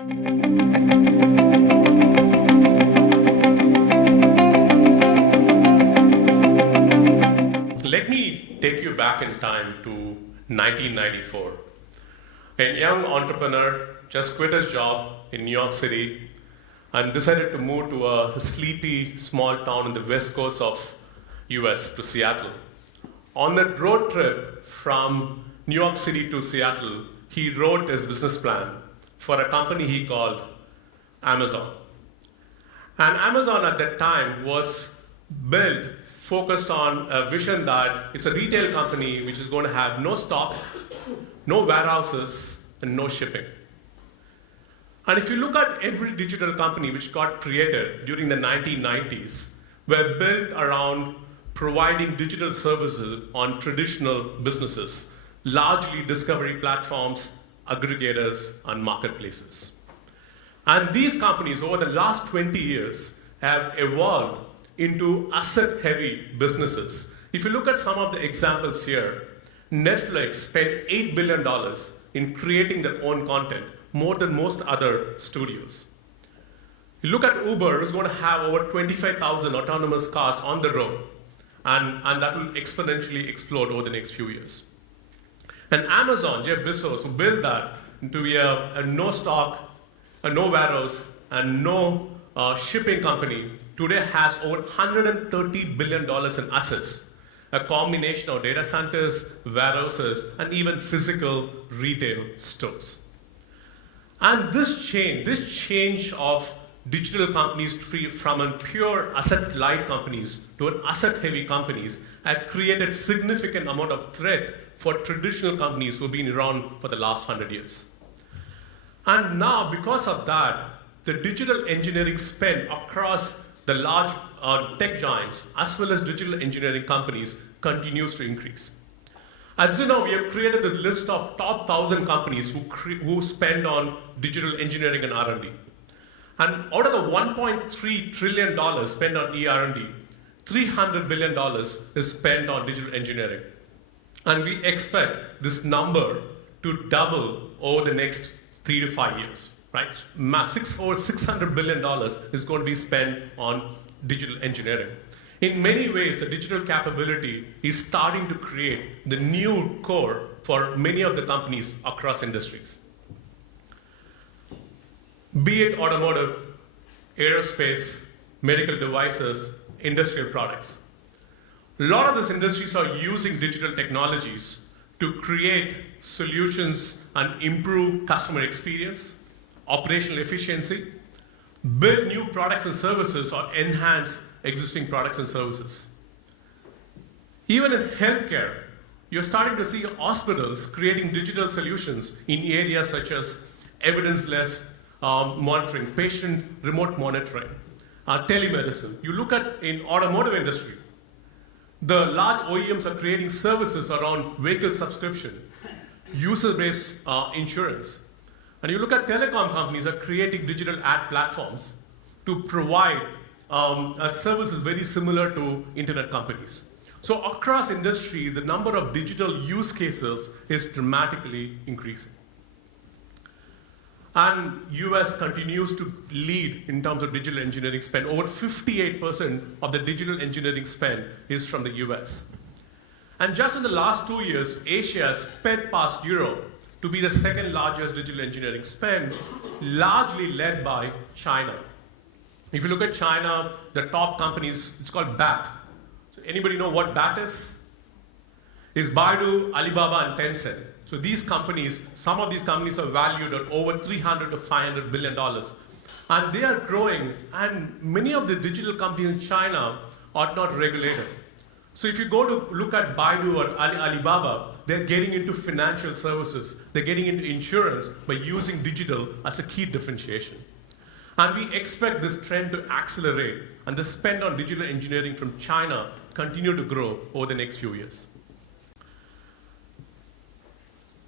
Let me take you back in time to 1994. A young entrepreneur just quit his job in New York City and decided to move to a sleepy small town in the west coast of US to Seattle. On that road trip from New York City to Seattle, he wrote his business plan for a company he called Amazon. And Amazon at that time was built focused on a vision that it's a retail company which is going to have no stock, no warehouses, and no shipping. And if you look at every digital company which got created during the 1990s, were built around providing digital services on traditional businesses, largely discovery platforms, aggregators, and marketplaces. And these companies over the last 20 years have evolved into asset-heavy businesses. If you look at some of the examples here, Netflix spent $8 billion in creating their own content, more than most other studios. You look at Uber, who's going to have over 25,000 autonomous cars on the road, and that will exponentially explode over the next few years. And Amazon, Jeff Bezos, who built that into a no stock, a no warehouse, and no shipping company, today has over $130 billion in assets, a combination of data centers, warehouses, and even physical retail stores. And this change of digital companies from a pure asset-light companies to an asset-heavy companies have created significant amount of threat for traditional companies who have been around for the last 100 years. And now, because of that, the digital engineering spend across the large tech giants, as well as digital engineering companies, continues to increase. At Zinnov, we have created the list of top 1,000 companies who spend on digital engineering and R&D. And out of the $1.3 trillion spent on ER&D, $300 billion is spent on digital engineering. And we expect this number to double over the next 3 to 5 years. Right? Over $600 billion is going to be spent on digital engineering. In many ways, the digital capability is starting to create the new core for many of the companies across industries. Be it automotive, aerospace, medical devices, industrial products. A lot of these industries are using digital technologies to create solutions and improve customer experience, operational efficiency, build new products and services, or enhance existing products and services. Even in healthcare, you're starting to see hospitals creating digital solutions in areas such as evidence-less monitoring, patient remote monitoring, telemedicine. You look at in automotive industry, the large OEMs are creating services around vehicle subscription, user-based insurance. And you look at telecom companies are creating digital ad platforms to provide services very similar to internet companies. So across industry, the number of digital use cases is dramatically increasing. And US continues to lead in terms of digital engineering spend. Over 58% of the digital engineering spend is from the US. And just in the last 2 years, Asia has sped past Europe to be the second largest digital engineering spend, largely led by China. If you look at China, the top companies, it's called BAT. So anybody know what BAT is? It's Baidu, Alibaba, and Tencent. So these companies, some of these companies are valued at over $300 to $500 billion. And they are growing, and many of the digital companies in China are not regulated. So if you go to look at Baidu or Alibaba, they're getting into financial services. They're getting into insurance by using digital as a key differentiation. And we expect this trend to accelerate and the spend on digital engineering from China continue to grow over the next few years.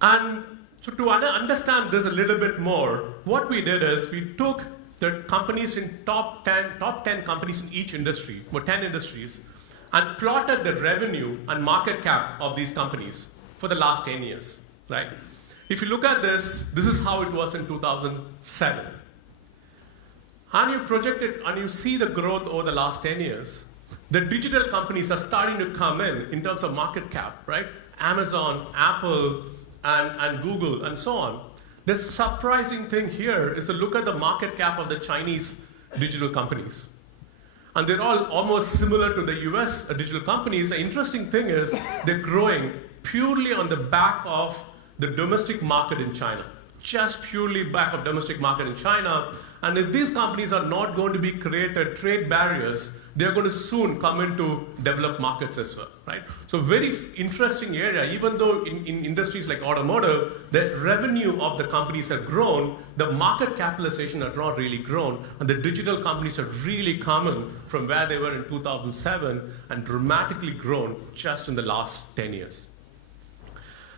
And so to understand this a little bit more, what we did is we took the companies in top 10 companies in each industry, or 10 industries, and plotted the revenue and market cap of these companies for the last 10 years, right? If you look at this, this is how it was in 2007. And you project it and you see the growth over the last 10 years. The digital companies are starting to come in terms of market cap, right? Amazon, Apple, and Google, and so on. The surprising thing here is to look at the market cap of the Chinese digital companies. And they're all almost similar to the US digital companies. The interesting thing is they're growing purely on the back of the domestic market in China. Just purely back of domestic market in China. And if these companies are not going to be created trade barriers, they're going to soon come into developed markets as well, right? So very interesting area, even though in industries like automotive, the revenue of the companies have grown, the market capitalization has not really grown, and the digital companies have really come from where they were in 2007 and dramatically grown just in the last 10 years.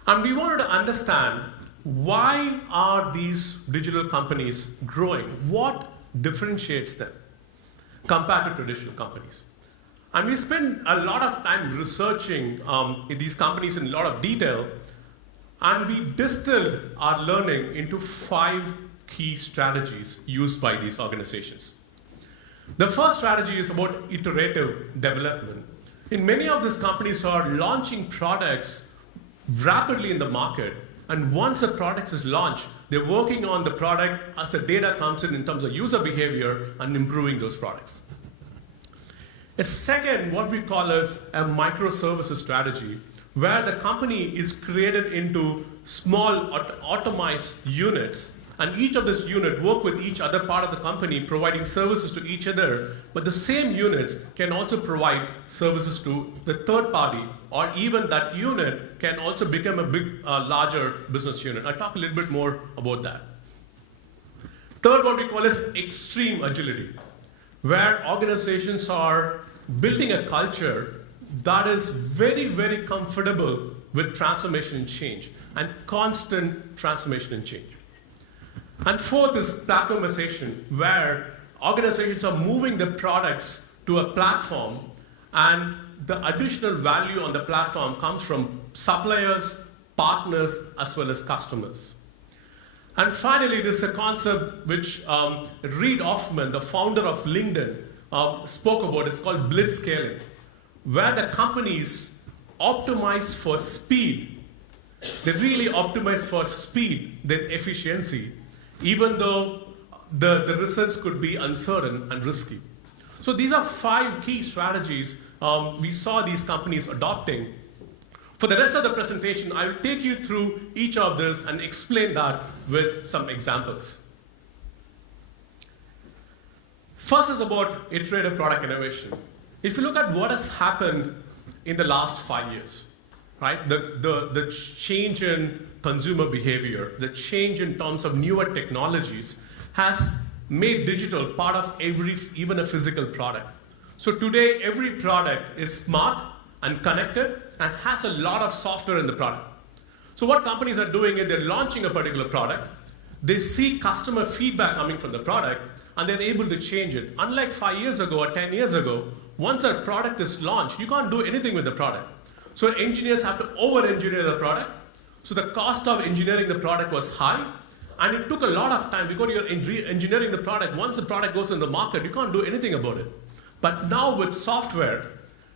And we wanted to understand, why are these digital companies growing? What differentiates them compared to traditional companies? And we spent a lot of time researching these companies in a lot of detail, and we distilled our learning into 5 key strategies used by these organizations. The first strategy is about iterative development. In many of these companies are launching products rapidly in the market, and once a product is launched, they're working on the product as the data comes in terms of user behavior and improving those products. A second, what we call as a microservices strategy, where the company is created into small automized units, and each of these units work with each other part of the company, providing services to each other, but the same units can also provide services to the third party, or even that unit can also become a big, larger business unit. I'll talk a little bit more about that. Third, what we call is extreme agility, where organizations are building a culture that is very, very comfortable with transformation and change, and constant transformation and change. And fourth is platformization, where organizations are moving the products to a platform, and the additional value on the platform comes from suppliers, partners, as well as customers. And finally, there's a concept which Reid Hoffman, the founder of LinkedIn, spoke about. It's called blitzscaling, where the companies optimize for speed. They really optimize for speed than efficiency, even though the results could be uncertain and risky. So these are 5 key strategies we saw these companies adopting. For the rest of the presentation, I will take you through each of this and explain that with some examples. First is about iterative product innovation. If you look at what has happened in the last 5 years, right? The change in consumer behavior, the change in terms of newer technologies has made digital part of even a physical product. So today, every product is smart and connected and has a lot of software in the product. So what companies are doing is they're launching a particular product, they see customer feedback coming from the product, and they're able to change it. Unlike 5 years ago or 10 years ago, once a product is launched, you can't do anything with the product. So engineers have to over-engineer the product. So the cost of engineering the product was high, and it took a lot of time because you're engineering the product. Once the product goes in the market, you can't do anything about it. But now with software,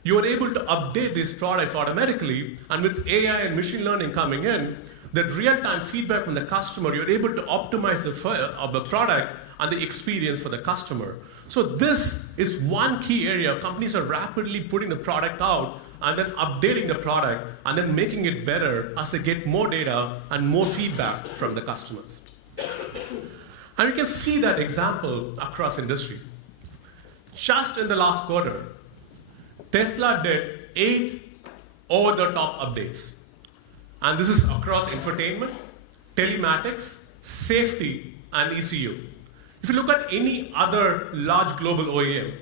you are able to update these products automatically, and with AI and machine learning coming in, the real-time feedback from the customer, you're able to optimize the product and the experience for the customer. So this is one key area. Companies are rapidly putting the product out and then updating the product and then making it better as they get more data and more feedback from the customers. And you can see that example across industry. Just in the last quarter, Tesla did 8 over-the-top updates. And this is across infotainment, telematics, safety, and ECU. If you look at any other large global OEM,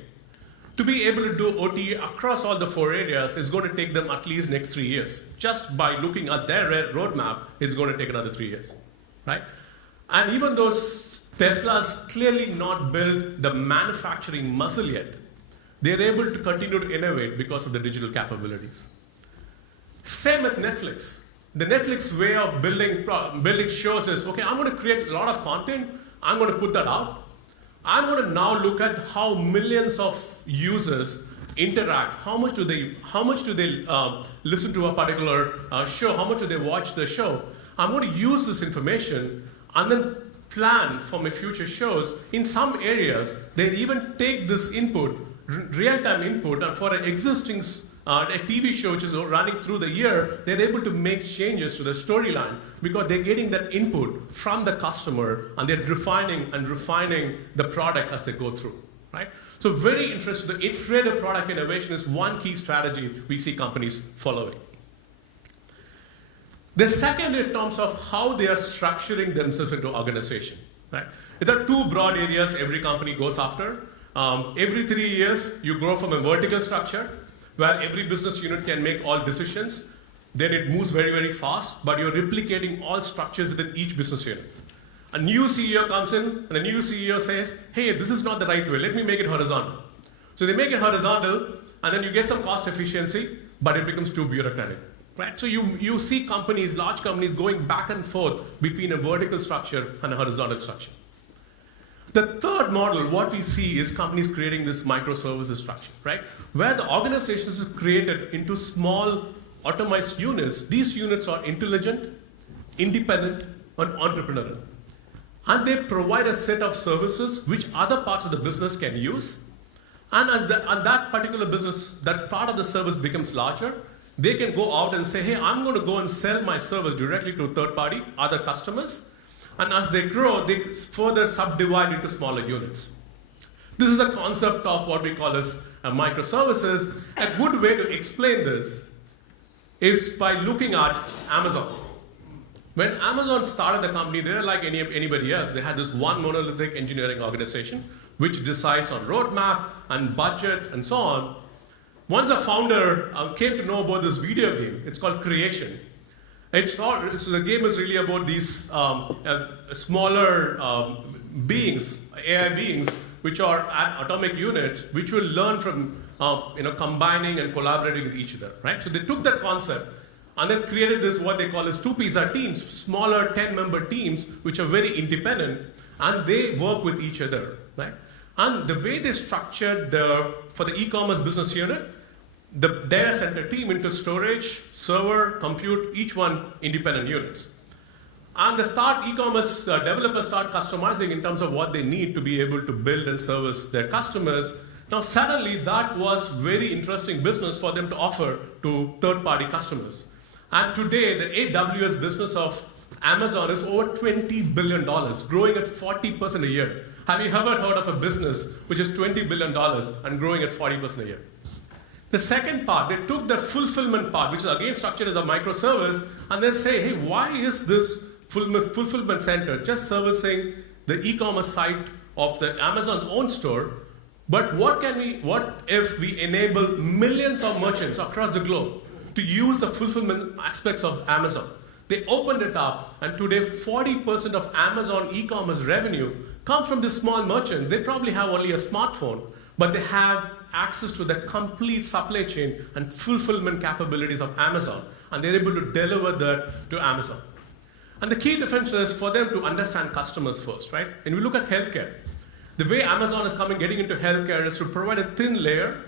to be able to do OTA across all the 4 areas is going to take them at least next 3 years. Just by looking at their roadmap, it's going to take another 3 years, right? And even though Tesla's clearly not built the manufacturing muscle yet, they're able to continue to innovate because of the digital capabilities. Same with Netflix. the Netflix way of building shows is, okay, I'm going to create a lot of content, I'm going to put that out. I'm going to now look at how millions of users interact. How much do they listen to a particular show? How much do they watch the show? I'm going to use this information and then plan for my future shows. In some areas, they even take this input, real-time input, and for an existing a TV show which is running through the year, they're able to make changes to the storyline because they're getting that input from the customer and they're refining the product as they go through, right? So very interesting. The iterative product innovation is one key strategy we see companies following. The second, in terms of how they are structuring themselves into organization, right? There are two broad areas every company goes after. Every 3 years, you grow from a vertical structure where every business unit can make all decisions. Then it moves very, very fast, but you're replicating all structures within each business unit. A new CEO comes in, and the new CEO says, hey, this is not the right way, let me make it horizontal. So they make it horizontal, and then you get some cost efficiency, but it becomes too bureaucratic. Right? So you see companies, large companies, going back and forth between a vertical structure and a horizontal structure. The third model, what we see is companies creating this microservices structure, right? Where the organizations is created into small, automized units. These units are intelligent, independent, and entrepreneurial. And they provide a set of services which other parts of the business can use. And as that particular business, that part of the service becomes larger, they can go out and say, hey, I'm going to go and sell my service directly to third-party, other customers. And as they grow, they further subdivide into smaller units. This is the concept of what we call as microservices. A good way to explain this is by looking at Amazon. When Amazon started the company, they were like anybody else. They had this one monolithic engineering organization which decides on roadmap and budget and so on. Once a founder came to know about this video game, it's called Creation. So the game is really about these smaller beings, AI beings, which are at atomic units, which will learn from combining and collaborating with each other, right? So they took that concept and then created this, what they call as two-pizza teams, smaller 10-member teams, which are very independent, and they work with each other, right? And the way they structured for the e-commerce business unit, the data center team into storage, server, compute, each one independent units. And the e-commerce developers start customizing in terms of what they need to be able to build and service their customers. Now suddenly that was very interesting business for them to offer to third-party customers. And today the AWS business of Amazon is over $20 billion, growing at 40% a year. Have you ever heard of a business which is $20 billion and growing at 40% a year? The second part, they took the fulfillment part, which is again structured as a microservice, and then say, hey, why is this fulfillment center just servicing the e-commerce site of the Amazon's own store? But what if we enable millions of merchants across the globe to use the fulfillment aspects of Amazon? They opened it up, and today 40% of Amazon e-commerce revenue comes from the small merchants. They probably have only a smartphone, but they have access to the complete supply chain and fulfillment capabilities of Amazon, and they're able to deliver that to Amazon. And the key difference is for them to understand customers first, right? And we look at healthcare. The way Amazon is getting into healthcare is to provide a thin layer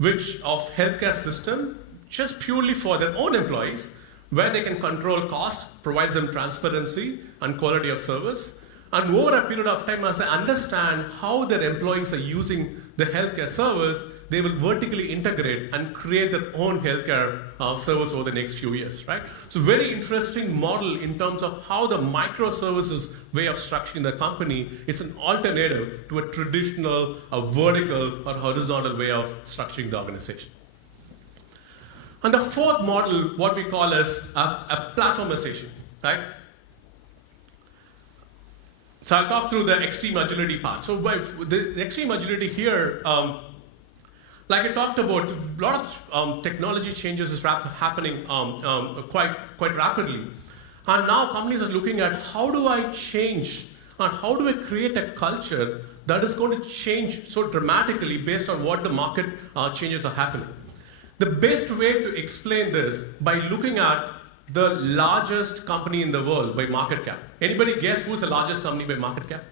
of healthcare system just purely for their own employees, where they can control cost, provides them transparency and quality of service. And over a period of time, as they understand how their employees are using the healthcare service, they will vertically integrate and create their own healthcare service over the next few years, right? So very interesting model in terms of how the microservices way of structuring the company, it's an alternative to a traditional, vertical or horizontal way of structuring the organization. And the fourth model, what we call as a platformization, right? So I'll talk through the extreme agility part. So the extreme agility here, like I talked about, a lot of technology changes is happening quite rapidly. And now companies are looking at how do I change and how do I create a culture that is going to change so dramatically based on what the market changes are happening. The best way to explain this by looking at the largest company in the world by market cap? Anybody guess who's the largest company by market cap?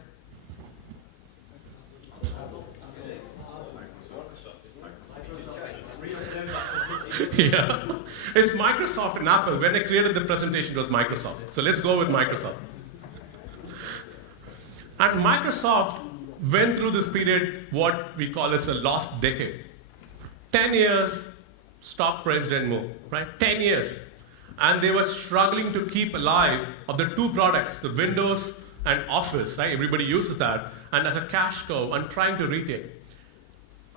Yeah, it's Microsoft and Apple. When I created the presentation, it was Microsoft. So let's go with Microsoft. And Microsoft went through this period, what we call as a lost decade. 10 years, stock price didn't move, right? 10 years. And they were struggling to keep alive of the two products, the Windows and Office, right? Everybody uses that. And as a cash cow and trying to retake.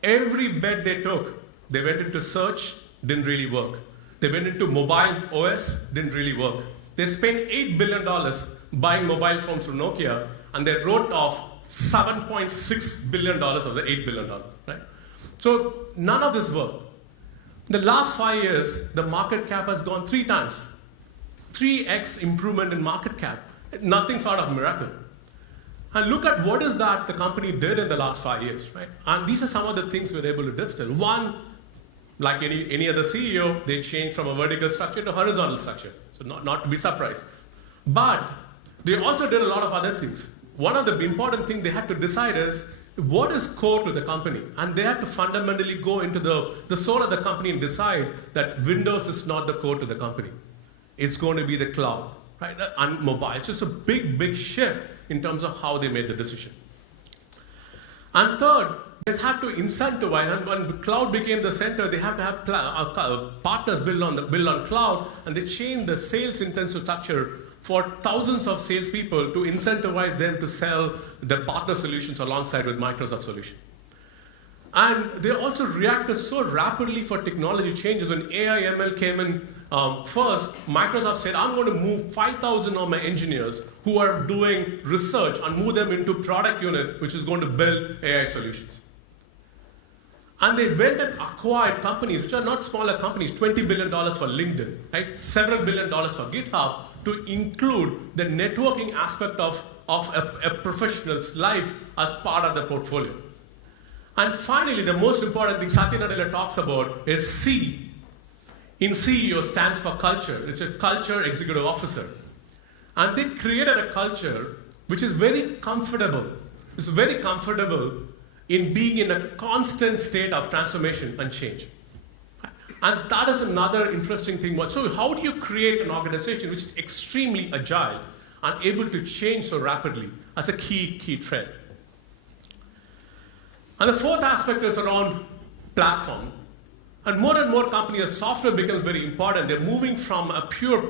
Every bet they took, they went into search, didn't really work. They went into mobile OS, didn't really work. They spent $8 billion buying mobile phones from Nokia, and they wrote off $7.6 billion of the $8 billion, right? So none of this worked. The last 5 years, the market cap has gone 3 times. 3x improvement in market cap. Nothing sort of miracle. And look at what is that the company did in the last 5 years, right? And these are some of the things we're able to distill. One, like any other CEO, they changed from a vertical structure to horizontal structure. So not to be surprised. But they also did a lot of other things. One of the important things they had to decide is what is core to the company. And they had to fundamentally go into the soul of the company and decide that Windows is not the core to the company. It's going to be the cloud, right? And mobile. It's just a big, big shift in terms of how they made the decision. And third, they had to incentivize, and when cloud became the center, they had to have partners build on cloud, and they changed the sales intensive structure for thousands of salespeople to incentivize them to sell the partner solutions alongside with Microsoft solution. And they also reacted so rapidly for technology changes. When AI ML came in first, Microsoft said, I'm going to move 5,000 of my engineers who are doing research and move them into product unit, which is going to build AI solutions. And they went and acquired companies, which are not smaller companies, $20 billion for LinkedIn, right? Several billion dollars for GitHub, to include the networking aspect of a professional's life as part of the portfolio. And finally, the most important thing Satya Nadella talks about is C. In CEO stands for culture. It's a culture executive officer. And they created a culture which is very comfortable. It's very comfortable in being in a constant state of transformation and change. And that is another interesting thing. So how do you create an organization which is extremely agile and able to change so rapidly? That's a key trend. And the fourth aspect is around platform. And more companies, as software becomes very important, they're moving from a pure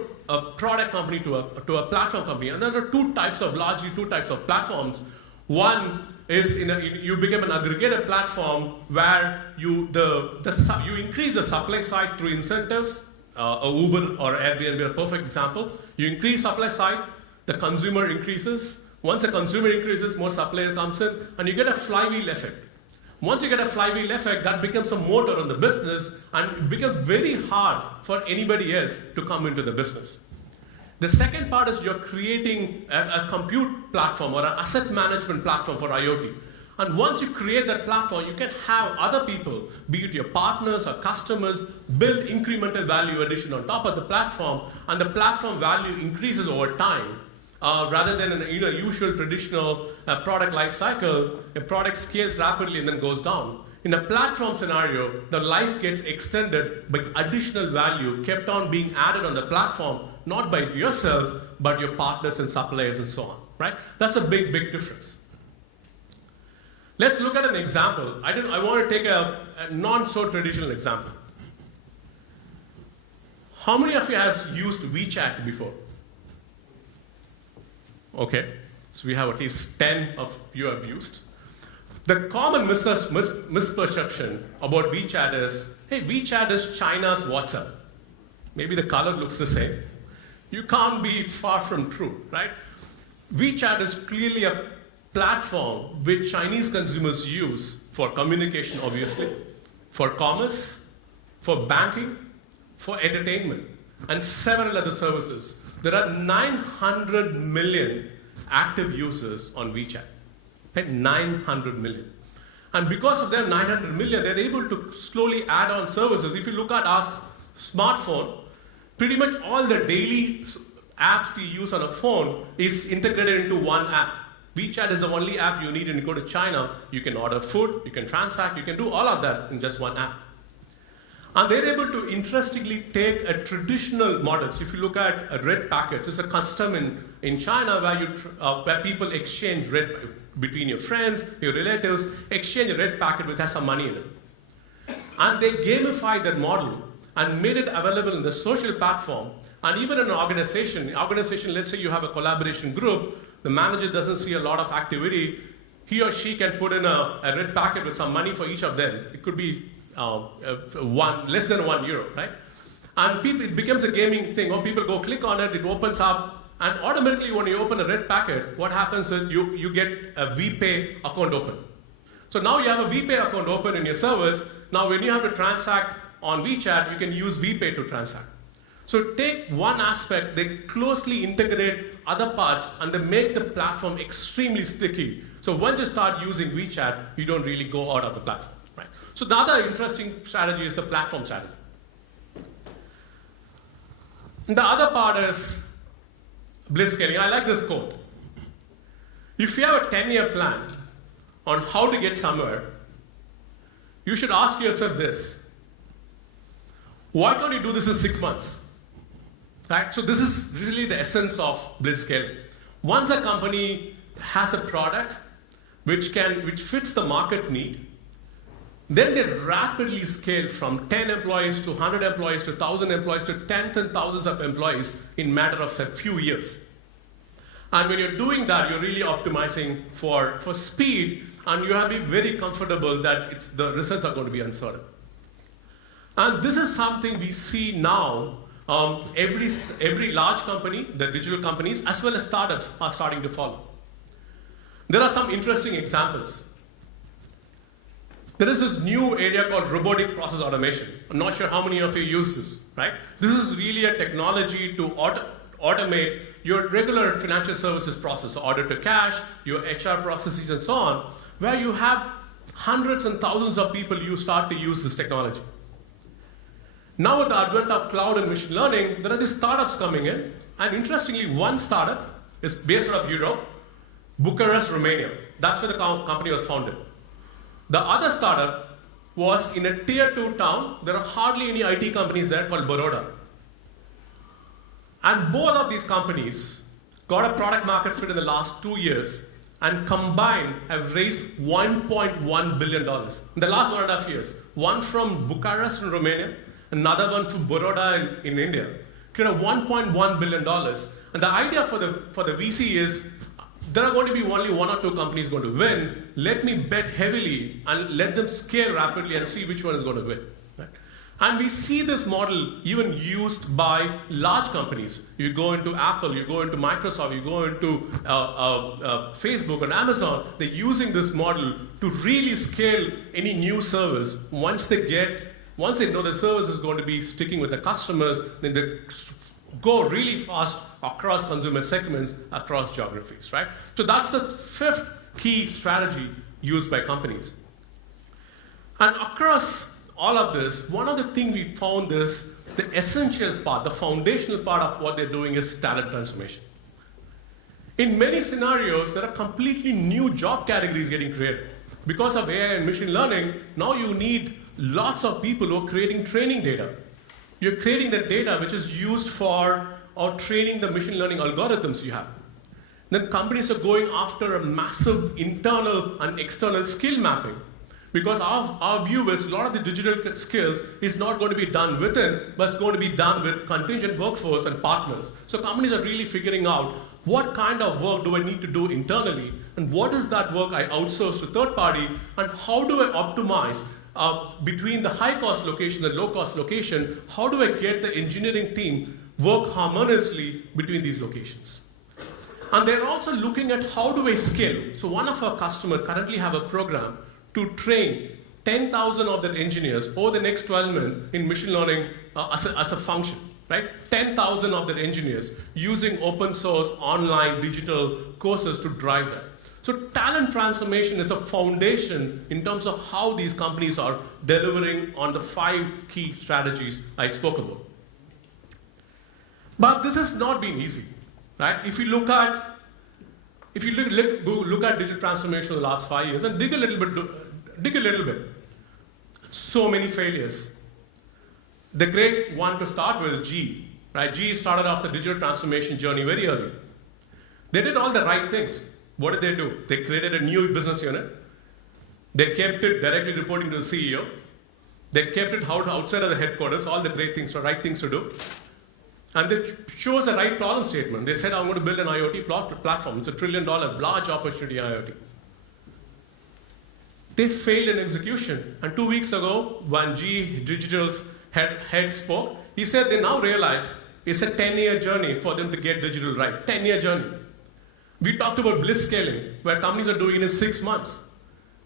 product company to a platform company. And there are largely two types of platforms. One is you become an aggregator platform where you increase the supply side through incentives. Uber or Airbnb are a perfect example. You increase supply side, the consumer increases. Once the consumer increases, more supply comes in, and you get a flywheel effect. Once you get a flywheel effect, that becomes a motor on the business, and it becomes very hard for anybody else to come into the business. The second part is you're creating a compute platform or an asset management platform for IoT. And once you create that platform, you can have other people, be it your partners or customers, build incremental value addition on top of the platform, and the platform value increases over time. Rather than a usual traditional product life cycle, a product scales rapidly and then goes down. In a platform scenario, the life gets extended by additional value kept on being added on the platform, not by yourself, but your partners and suppliers and so on, right? That's a big difference. Let's look at an example. I want to take a non-so-traditional example. How many of you has used WeChat before? Okay, so we have at least 10 of you have used. The common misperception about WeChat is, hey, WeChat is China's WhatsApp. Maybe the color looks the same. You can't be far from true, right? WeChat is clearly a platform which Chinese consumers use for communication, obviously, for commerce, for banking, for entertainment, and several other services. There are 900 million active users on WeChat. Okay? 900 million. And because of their 900 million, they're able to slowly add on services. If you look at our smartphone, Pretty much all the daily apps we use on a phone is integrated into one app. WeChat is the only app you need when you go to China. You can order food, you can transact, you can do all of that in just one app. And they're able to interestingly take a traditional model. So if you look at a red packet, it's a custom in China where people exchange red between your friends, your relatives, exchange a red packet which has some money in it. And they gamified that model and made it available in the social platform. And even in an organization, let's say you have a collaboration group, the manager doesn't see a lot of activity, he or she can put in a red packet with some money for each of them. It could be less than €1, right? And it becomes a gaming thing. Or people go click on it, it opens up, and automatically when you open a red packet, what happens is you get a VPay account open. So now you have a VPay account open in your service. Now when you have to transact on WeChat, you can use VPay to transact. So take one aspect, they closely integrate other parts, and they make the platform extremely sticky. So once you start using WeChat, you don't really go out of the platform. Right? So the other interesting strategy is the platform strategy. And the other part is blitzscaling. I like this quote. If you have a 10-year plan on how to get somewhere, you should ask yourself this. Why can't you do this in 6 months? Right? So this is really the essence of blitzscaling. Once a company has a product which fits the market need, then they rapidly scale from 10 employees to 100 employees to 1,000 employees to tens and thousands of employees in a matter of a few years. And when you're doing that, you're really optimizing for speed, and you have to be very comfortable that the results are going to be uncertain. And this is something we see now. Every large company, the digital companies, as well as startups are starting to follow. There are some interesting examples. There is this new area called robotic process automation. I'm not sure how many of you use this, right? This is really a technology to automate your regular financial services process, so order to cash, your HR processes and so on, where you have hundreds and thousands of people you start to use this technology. Now with the advent of cloud and machine learning, there are these startups coming in, and interestingly, one startup is based out of Europe, Bucharest, Romania. That's where the company was founded. The other startup was in a tier 2 town. There are hardly any IT companies there called Baroda. And both of these companies got a product market fit in the last 2 years, and combined have raised $1.1 billion in the last 1.5 years. One from Bucharest in Romania, another one from Baroda in India. Created $1.1 billion. And the idea for the VC is, there are going to be only 1 or 2 companies going to win. Let me bet heavily and let them scale rapidly and see which one is going to win. Right? And we see this model even used by large companies. You go into Apple, you go into Microsoft, you go into Facebook and Amazon. They're using this model to really scale any new service. Once they know the service is going to be sticking with the customers, then they go really fast across consumer segments, across geographies, right? So that's the 5th key strategy used by companies. And across all of this, one of the things we found is the essential part, the foundational part of what they're doing is talent transformation. In many scenarios, there are completely new job categories getting created. Because of AI and machine learning, now you need lots of people who are creating training data. You're creating the data which is used for training the machine learning algorithms you have. Then companies are going after a massive internal and external skill mapping, because our view is a lot of the digital skills is not going to be done within, but it's going to be done with contingent workforce and partners. So companies are really figuring out what kind of work do I need to do internally, and what is that work I outsource to third party, and how do I optimize between the high-cost location and low-cost location. How do I get the engineering team work harmoniously between these locations? And they're also looking at how do I scale. So one of our customers currently have a program to train 10,000 of their engineers over the next 12 months in machine learning as a function, right? 10,000 of their engineers using open source, online, digital courses to drive that. So talent transformation is a foundation in terms of how these companies are delivering on the 5 key strategies I spoke about. But this has not been easy, right? If you look at digital transformation in the last 5 years and dig a little bit, so many failures. The great one to start with is GE, right? GE started off the digital transformation journey very early. They did all the right things. What did they do? They created a new business unit. They kept it directly reporting to the CEO. They kept it outside of the headquarters, all the great things, the right things to do. And they chose the right problem statement. They said, I'm going to build an IoT platform. It's $1 trillion, large opportunity IoT. They failed in execution. And 2 weeks ago, when GE Digital's head spoke, he said they now realize it's a 10-year journey for them to get digital right. 10-year journey. We talked about bliss scaling, where companies are doing it in 6 months.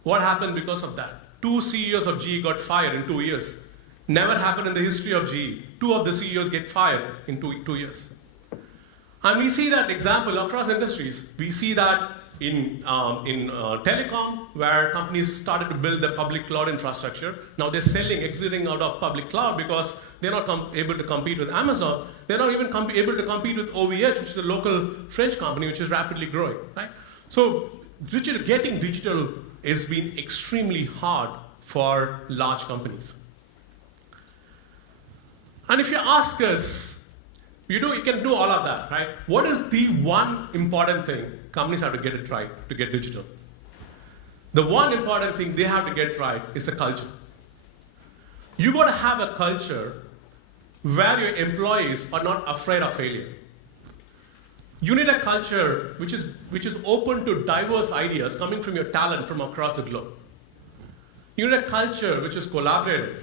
What happened because of that? 2 CEOs of GE got fired in 2 years. Never happened in the history of GE. 2 of the CEOs get fired in 2 years. And we see that example across industries. We see that in telecom, where companies started to build the public cloud infrastructure. Now they're exiting out of public cloud because they're not able to compete with Amazon. They're not even able to compete with OVH, which is a local French company which is rapidly growing, right? So getting digital has been extremely hard for large companies. And if you ask us, you can do all of that, right? What is the one important thing companies have to get it right to get digital? The one important thing they have to get right is the culture. You got to have a culture where your employees are not afraid of failure. You need a culture which is open to diverse ideas coming from your talent from across the globe. You need a culture which is collaborative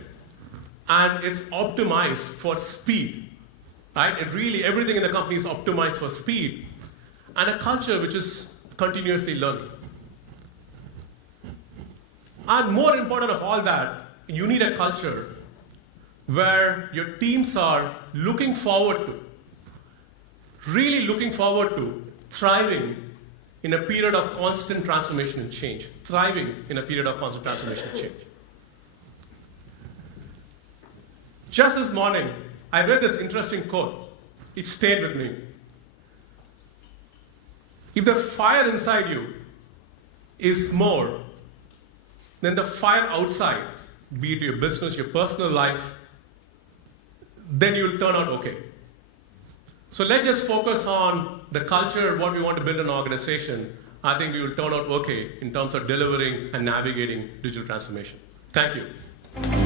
and it's optimized for speed, right? And really everything in the company is optimized for speed, and a culture which is continuously learning. And more important of all that, you need a culture where your teams are looking forward to, really looking forward to thriving in a period of constant transformation and change. Thriving in a period of constant transformation and change. Just this morning, I read this interesting quote. It stayed with me. If the fire inside you is more than the fire outside, be it your business, your personal life, then you'll turn out okay. So let's just focus on the culture, what we want to build in an organization. I think we will turn out okay in terms of delivering and navigating digital transformation. Thank you.